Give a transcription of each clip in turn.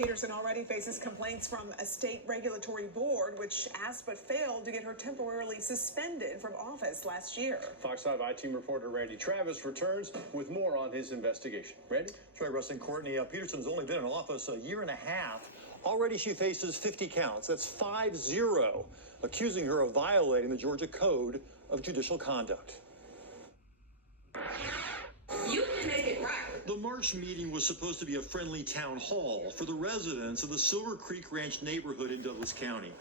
Peterson already faces complaints from a state regulatory board, which asked but failed to get her temporarily suspended from office last year. Fox 5 I-Team reporter Randy Travis returns with more on his investigation. Randy? That's right, Russ and Courtney. Peterson's only been in office a year and a half. Already she faces 50 counts. That's 5-0, accusing her of violating the Georgia Code of Judicial Conduct. You can make it right. The March meeting was supposed to be a friendly town hall for the residents of the Silver Creek Ranch neighborhood in Douglas County.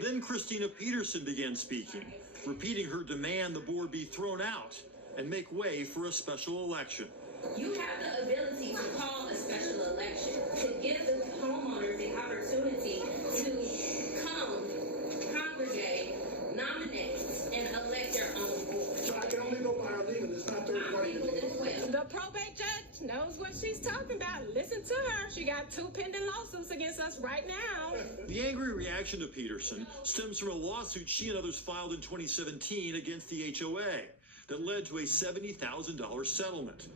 Then Christina Peterson began speaking, repeating her demand the board be thrown out and make way for a special election. You have the ability to call a special election to give the homeowners the opportunity to come, congregate, nominate, and elect their own board. So I can only go by our legal. It's not third party. The probate judge knows what she's talking about. Listen to her. She got 2 pending lawsuits against us right now. The angry reaction to Peterson stems from a lawsuit she and others filed in 2017 against the HOA that led to a $70,000 settlement.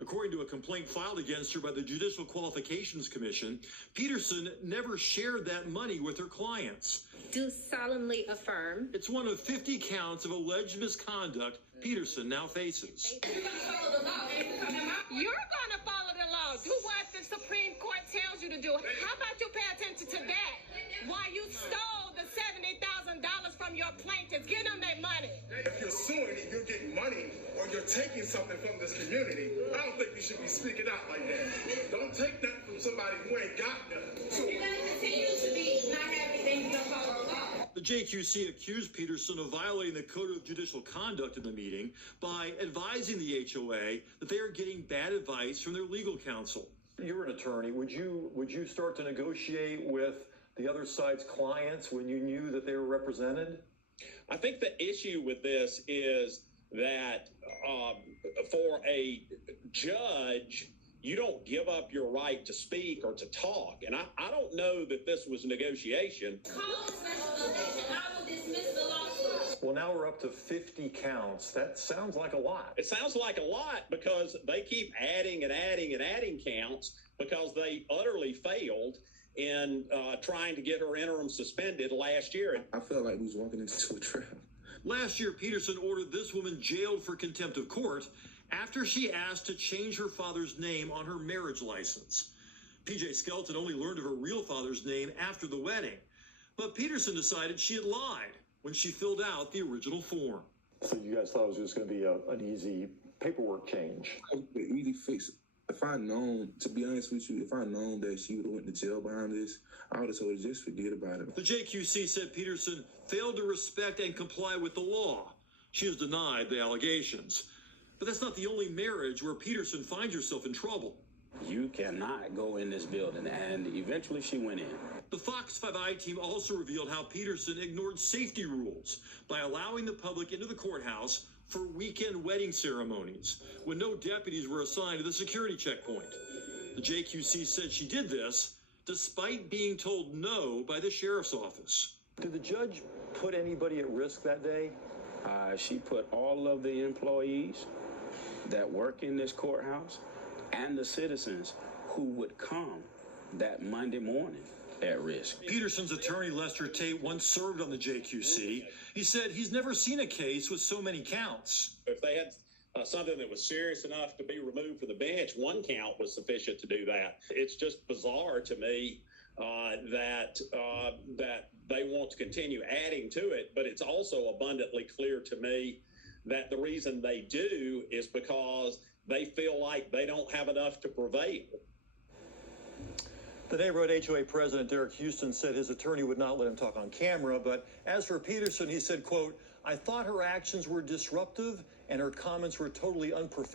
According to a complaint filed against her by the Judicial Qualifications Commission, Peterson never shared that money with her clients. Do solemnly affirm. It's one of 50 counts of alleged misconduct Peterson now faces. You're going to follow the law. You're going to follow the law. Do what the Supreme Court tells you to do. How about you pay attention to that? Why you stole the $70,000 from your plaintiffs? Give them their money. If you're suing and you're getting money or you're taking something from this community, I don't think you should be speaking out like that. Don't take that from somebody who ain't got none. You're going to continue to be not happy, then you don't follow the law. The JQC accused Peterson of violating the Code of Judicial Conduct in the meeting by advising the HOA that they are getting bad advice from their legal counsel. You're an attorney. Would you start to negotiate with the other side's clients when you knew that they were represented? I think the issue with this is that for a judge, you don't give up your right to speak or to talk. And I don't know that this was negotiation. Call a special election. I will dismiss the lawsuit. Well, now we're up to 50 counts. That sounds like a lot. It sounds like a lot because they keep adding and adding and adding counts because they utterly failed in trying to get her interim suspended last year. I felt like we was walking into a trap. Last year, Peterson ordered this woman jailed for contempt of court after she asked to change her father's name on her marriage license. PJ Skelton only learned of her real father's name after the wedding, but Peterson decided she had lied when she filled out the original form. So you guys thought it was just going to be an easy paperwork change? Easy fix. If I known, to be honest with you, if I known that she would have went to jail behind this, I would have told her just forget about it. The JQC said Peterson failed to respect and comply with the law. She has denied the allegations. But that's not the only marriage where Peterson finds herself in trouble. You cannot go in this building, and eventually she went in. The Fox 5 I-Team also revealed how Peterson ignored safety rules by allowing the public into the courthouse for weekend wedding ceremonies when no deputies were assigned to the security checkpoint. The JQC said she did this despite being told no by the sheriff's office. Did the judge put anybody at risk that day? She put all of the employees that work in this courthouse and the citizens who would come that Monday morning at risk. Peterson's attorney, Lester Tate, once served on the JQC. He said he's never seen a case with so many counts. If they had something that was serious enough to be removed from the bench, one count was sufficient to do that. It's just bizarre to me that they want to continue adding to it, but it's also abundantly clear to me that the reason they do is because they feel like they don't have enough to prevail. The neighborhood HOA president, Derek Houston, said his attorney would not let him talk on camera. But as for Peterson, he said, quote, "I thought her actions were disruptive and her comments were totally unprofessional."